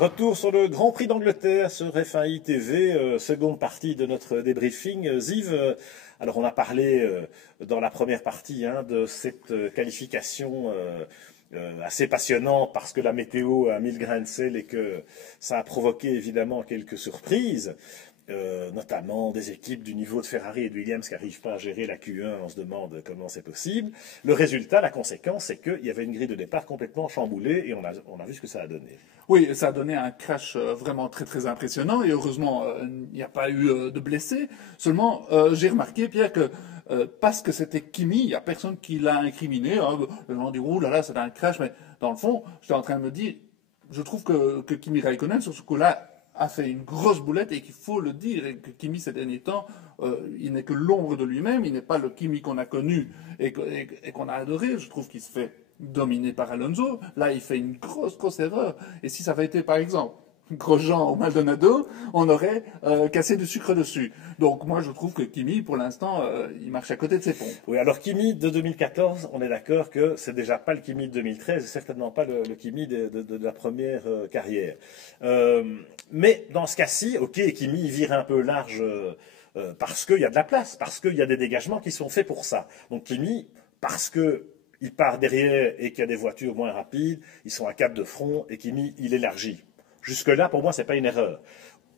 Retour sur le Grand Prix d'Angleterre sur F1i TV, seconde partie de notre débriefing. Ziv, alors on a parlé dans la première partie de cette qualification assez passionnante parce que la météo a mis le grain de sel et que ça a provoqué évidemment quelques surprises. Notamment des équipes du niveau de Ferrari et de Williams qui n'arrivent pas à gérer la Q1, on se demande comment c'est possible. Le résultat, la conséquence, c'est qu'il y avait une grille de départ complètement chamboulée et on a vu ce que ça a donné. Oui, ça a donné un crash vraiment très très impressionnant et heureusement il n'y a pas eu de blessés. Seulement j'ai remarqué, Pierre, que parce que c'était Kimi, il n'y a personne qui l'a incriminé. Les gens disent, oh là là, c'est un crash, mais dans le fond, j'étais en train de me dire, je trouve que Kimi Raikkonen, sur ce coup-là, a fait une grosse boulette et qu'il faut le dire, et que Kimi ces derniers temps, il n'est que l'ombre de lui-même, il n'est pas le Kimi qu'on a connu et qu'on a adoré. Je trouve qu'il se fait dominer par Alonso. Là, il fait une grosse erreur. Et si ça avait été, par exemple, Grosjean ou Maldonado, on aurait cassé du sucre dessus. Donc moi, je trouve que Kimi, pour l'instant, il marche à côté de ses pompes. Oui, alors Kimi de 2014, on est d'accord que c'est déjà pas le Kimi de 2013, et certainement pas le Kimi de la première carrière. Mais dans ce cas-ci, ok, Kimi vire un peu large parce qu'il y a de la place, parce qu'il y a des dégagements qui sont faits pour ça. Donc Kimi, parce que il part derrière et qu'il y a des voitures moins rapides, ils sont à cap de front et Kimi, il élargit. Jusque-là, pour moi, c'est pas une erreur.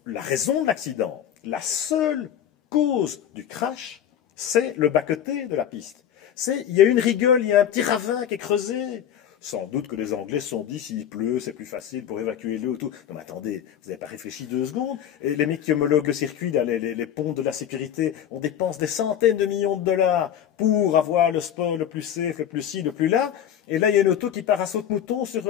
La raison de l'accident, la seule cause du crash, c'est le bas-côté de la piste. Il y a une rigole, il y a un petit ravin qui est creusé. Sans doute que les Anglais se sont dit, s'il pleut, c'est plus facile pour évacuer l'eau. Non mais attendez, vous n'avez pas réfléchi 2 secondes. Et les mecs qui homologuent le circuit, là, les ponts de la sécurité, on dépense des centaines de millions de dollars pour avoir le sport le plus safe, le plus ci, le plus là. Et là, il y a une auto qui part à saute-mouton sur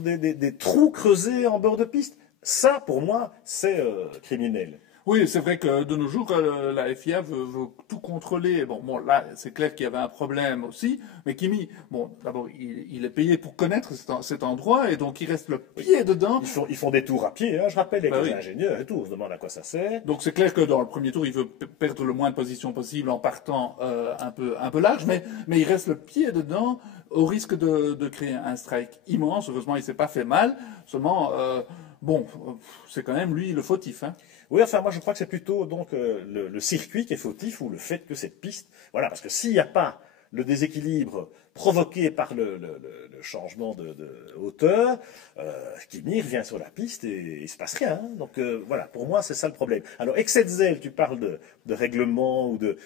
des trous creusés en bord de piste. Ça, pour moi, c'est criminel. Oui, c'est vrai que de nos jours, la FIA veut tout contrôler. Bon, là, c'est clair qu'il y avait un problème aussi. Mais Kimi, bon, d'abord, il est payé pour connaître cet endroit et donc il reste le pied dedans. Ils font des tours à pied, je rappelle, avec les ingénieurs et tout. On se demande à quoi ça sert. Donc c'est clair que dans le premier tour, il veut perdre le moins de position possible en partant un peu large, mais il reste le pied dedans au risque de créer un strike immense. Heureusement, il s'est pas fait mal. Seulement, c'est quand même lui le fautif. Oui, enfin, moi je crois que c'est plutôt donc le circuit qui est fautif ou le fait que cette piste, voilà, parce que s'il n'y a pas le déséquilibre provoqué par le changement de hauteur, Kimi revient sur la piste et il se passe rien. Donc voilà, pour moi c'est ça le problème. Alors excès de zèle, tu parles de règlement ou de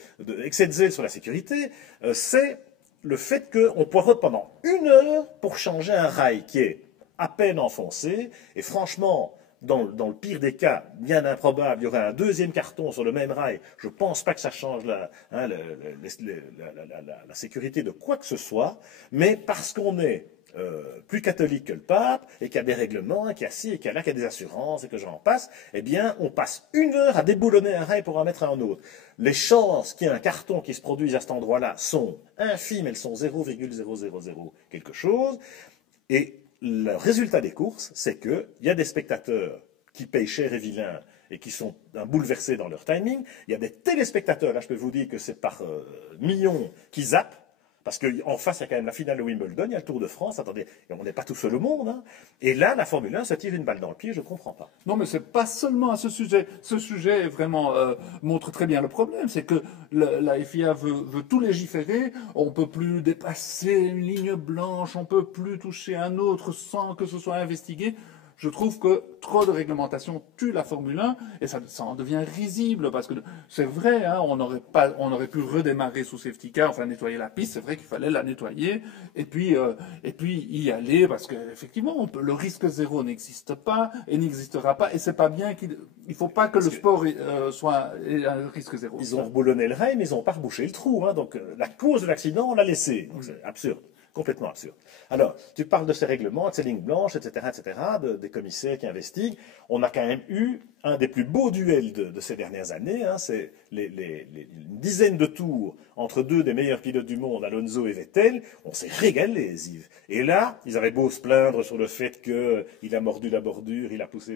excès de zèle sur la sécurité, c'est le fait qu'on poireaute pendant 1 heure pour changer un rail qui est à peine enfoncé et franchement. Dans le pire des cas, bien improbable, il y aurait un deuxième carton sur le même rail. Je ne pense pas que ça change la sécurité de quoi que ce soit, mais parce qu'on est plus catholique que le pape, et qu'il y a des règlements, et qu'il y a ci, et qu'il y a là, qu'il y a des assurances, et que j'en passe, eh bien, on passe 1 heure à déboulonner un rail pour en mettre un autre. Les chances qu'il y ait un carton qui se produise à cet endroit-là sont infimes, elles sont 0,000 quelque chose, et le résultat des courses, c'est qu'il y a des spectateurs qui payent cher et vilain et qui sont bouleversés dans leur timing. Il y a des téléspectateurs, là je peux vous dire que c'est par millions qui zappent, parce qu'en face il y a quand même la finale de Wimbledon, il y a le Tour de France, attendez, on n'est pas tout seul au monde. Et là, la Formule 1 se tire une balle dans le pied, je ne comprends pas. Non, mais c'est pas seulement à ce sujet. Ce sujet vraiment montre très bien le problème, c'est que la FIA veut tout légiférer, on peut plus dépasser une ligne blanche, on peut plus toucher un autre sans que ce soit investigué. Je trouve que trop de réglementation tue la Formule 1 et ça en devient risible parce que c'est vrai, on aurait pu redémarrer sous safety car, enfin nettoyer la piste, c'est vrai qu'il fallait la nettoyer et puis y aller parce que effectivement le risque zéro n'existe pas et n'existera pas et c'est pas bien il faut pas que le sport soit un risque zéro. Ils ont reboulonné le rail mais ils n'ont pas rebouché le trou, donc la cause de l'accident on l'a laissé, donc c'est absurde. Complètement absurde. Alors, tu parles de ces règlements, de ces lignes blanches, etc., des commissaires qui investiguent. On a quand même eu un des plus beaux duels de ces dernières années. C'est une dizaine de tours entre 2 des meilleurs pilotes du monde, Alonso et Vettel. On s'est régalé, Yves. Et là, ils avaient beau se plaindre sur le fait qu'il a mordu la bordure, il a poussé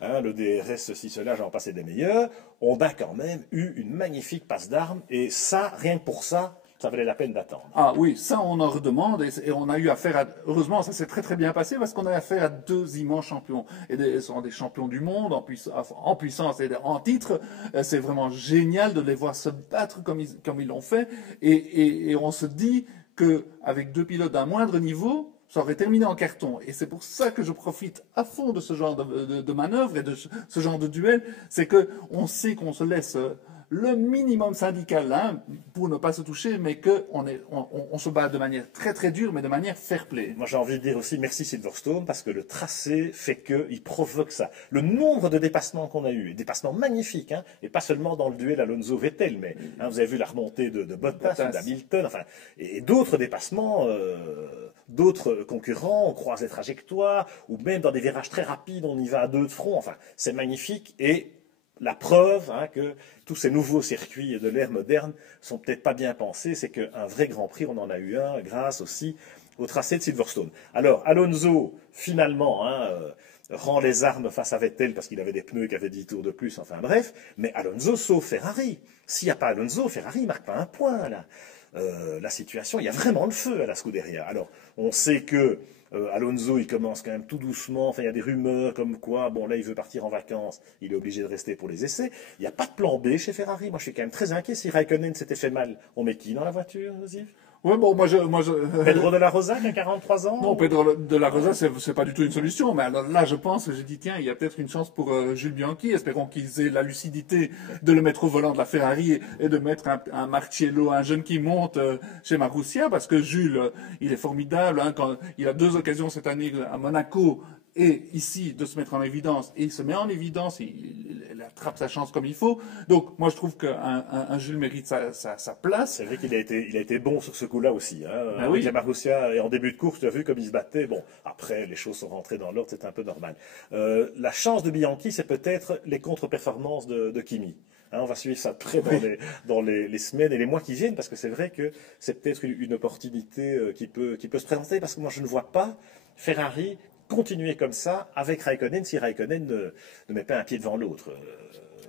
le DRS, ceci, cela, j'en passais des meilleurs. On a quand même eu une magnifique passe d'armes. Et ça, rien que pour ça, ça valait la peine d'attendre. Ah oui, ça on en redemande et on a eu affaire à... Heureusement, ça s'est très très bien passé parce qu'on a affaire à deux immenses champions. Et ce sont des champions du monde en puissance et en titre. C'est vraiment génial de les voir se battre comme ils l'ont fait. Et on se dit qu'avec deux pilotes d'un moindre niveau, ça aurait terminé en carton. Et c'est pour ça que je profite à fond de ce genre de manœuvre et de ce genre de duel. C'est qu'on sait qu'on se laisse le minimum syndical hein, pour ne pas se toucher, mais qu'on se bat de manière très très dure, mais de manière fair play. Moi j'ai envie de dire aussi merci Silverstone parce que le tracé fait qu'il provoque ça. Le nombre de dépassements qu'on a eu, dépassements magnifiques, hein, et pas seulement dans le duel Alonso-Vettel, mais hein, vous avez vu la remontée de Bottas ou d'Hamilton, enfin, et d'autres dépassements, d'autres concurrents, on croise les trajectoires, ou même dans des virages très rapides, on y va à deux de front, enfin, c'est magnifique, et la preuve hein, que tous ces nouveaux circuits de l'ère moderne sont peut-être pas bien pensés, c'est qu'un vrai Grand Prix, on en a eu un grâce aussi au tracé de Silverstone. Alors, Alonso, finalement, rend les armes face à Vettel parce qu'il avait des pneus qui avaient 10 tours de plus, enfin bref, mais Alonso sauve Ferrari. S'il n'y a pas Alonso, Ferrari ne marque pas un point, là. La situation, il y a vraiment le feu à la Scuderia. Alors, on sait que Alonso, il commence quand même tout doucement. Enfin, il y a des rumeurs comme quoi, bon, là, il veut partir en vacances. Il est obligé de rester pour les essais. Il n'y a pas de plan B chez Ferrari. Moi, je suis quand même très inquiet. Si Raikkonen s'était fait mal, on met qui dans la voiture, Ziv? Ouais, bon, Pedro de la Rosa, qui a 43 ans? Non, Pedro de la Rosa, c'est pas du tout une solution. Mais alors là, je pense, j'ai dit, tiens, il y a peut-être une chance pour Jules Bianchi. Espérons qu'ils aient la lucidité de le mettre au volant de la Ferrari et de mettre un Marcello, un jeune qui monte chez Marussia, parce que Jules, il est formidable. Hein, quand il a deux occasions cette année à Monaco et ici de se mettre en évidence, et il se met en évidence, il attrape sa chance comme il faut. Donc moi je trouve qu'un Jules mérite sa place. C'est vrai qu'il a été bon sur ce coup-là aussi. Hein. Ah oui. Avec Marussia, et en début de course, tu as vu comme il se battait. Bon, après les choses sont rentrées dans l'ordre, c'est un peu normal. La chance de Bianchi, c'est peut-être les contre-performances de Kimi. Hein, on va suivre ça très dans les semaines et les mois qui viennent, parce que c'est vrai que c'est peut-être une opportunité qui peut se présenter, parce que moi je ne vois pas Ferrari continuer comme ça avec Raikkonen si Raikkonen ne met pas un pied devant l'autre.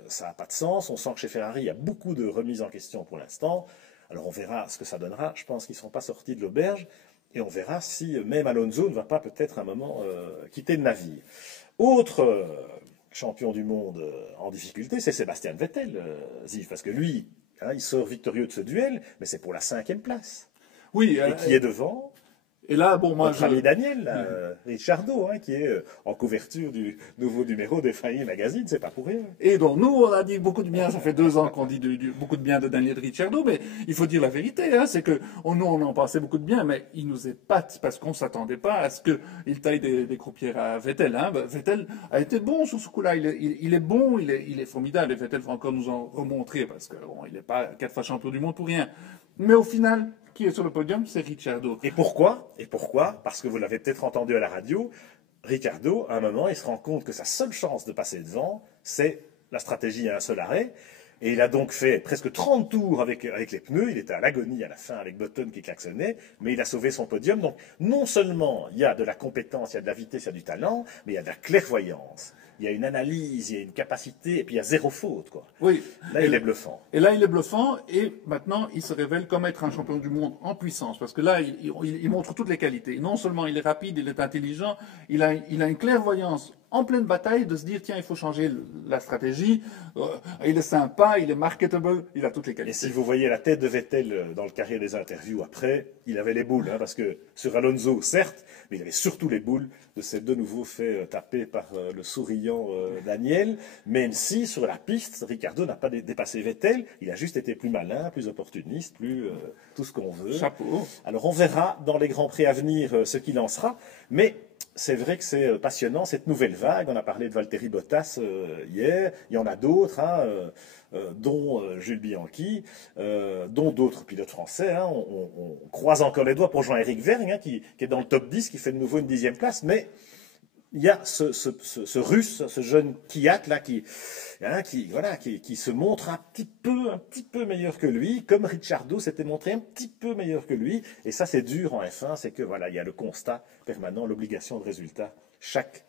Ça n'a pas de sens. On sent que chez Ferrari, il y a beaucoup de remises en question pour l'instant. Alors on verra ce que ça donnera. Je pense qu'ils ne seront pas sortis de l'auberge. Et on verra si même Alonso ne va pas peut-être un moment quitter le navire. Autre champion du monde en difficulté, c'est Sébastien Vettel, Ziv, parce que lui, hein, il sort victorieux de ce duel, mais c'est pour la 5e place. Oui. Et qui est devant? Et là, bon, moi, notre ami Daniel, là, Ricciardo, hein, qui est en couverture du nouveau numéro des Family Magazine, c'est pas pour rien. Et donc, nous, on a dit beaucoup de bien, ça fait 2 ans qu'on dit beaucoup de bien de Daniel Ricciardo, mais il faut dire la vérité, hein, c'est que nous, on en pensait beaucoup de bien, mais il nous épate parce qu'on s'attendait pas à ce qu'il taille des croupières à Vettel. Hein. Vettel a été bon sur ce coup-là, il est bon, il est formidable, et Vettel va encore nous en remontrer parce que bon, il n'est pas 4 fois champion du monde pour rien. Mais au final, qui est sur le podium, c'est Ricciardo. Et pourquoi? Parce que vous l'avez peut-être entendu à la radio, Ricciardo, à un moment, il se rend compte que sa seule chance de passer devant, c'est la stratégie à un seul arrêt. Et il a donc fait presque 30 tours avec les pneus. Il était à l'agonie à la fin avec Button qui klaxonnait, mais il a sauvé son podium. Donc, non seulement il y a de la compétence, il y a de la vitesse, il y a du talent, mais il y a de la clairvoyance. Il y a une analyse, il y a une capacité, et puis il y a zéro faute, quoi. Oui. Là, il est bluffant. Et là, il est bluffant, et maintenant, il se révèle comme être un champion du monde en puissance, parce que là, il montre toutes les qualités. Non seulement il est rapide, il est intelligent, il a une clairvoyance en pleine bataille de se dire, tiens, il faut changer la stratégie, il est sympa, il est marketable, il a toutes les qualités. Et si vous voyez la tête de Vettel dans le carré des interviews après, il avait les boules, hein, parce que sur Alonso, certes, mais il avait surtout les boules de s'être de nouveau fait taper par le souriant Daniel, même si sur la piste, Ricciardo n'a pas dépassé Vettel, il a juste été plus malin, plus opportuniste, plus tout ce qu'on veut. Chapeau. Alors on verra dans les Grands Prix à venir ce qu'il en sera, mais c'est vrai que c'est passionnant, cette nouvelle vague. On a parlé de Valtteri Bottas hier, il y en a d'autres, hein, dont Jules Bianchi, dont d'autres pilotes français. Hein. On croise encore les doigts pour Jean-Éric Vergne, hein, qui est dans le top 10, qui fait de nouveau une 10e place, mais il y a ce Russe, ce jeune Kvyat là, qui se montre un petit peu meilleur que lui, comme Ricciardo s'était montré un petit peu meilleur que lui. Et ça, c'est dur en F1, c'est que voilà, il y a le constat permanent, l'obligation de résultat chaque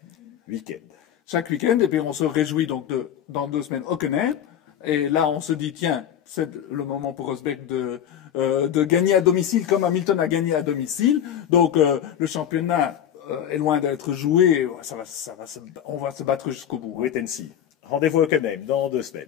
week-end. Chaque week-end, et puis on se réjouit donc dans 2 semaines Hockenheim. Et là, on se dit, tiens, c'est le moment pour Rosberg de gagner à domicile comme Hamilton a gagné à domicile. Donc le championnat est loin d'être joué. On va se battre jusqu'au bout. Wait and see. Rendez-vous au Hockenheim dans 2 semaines.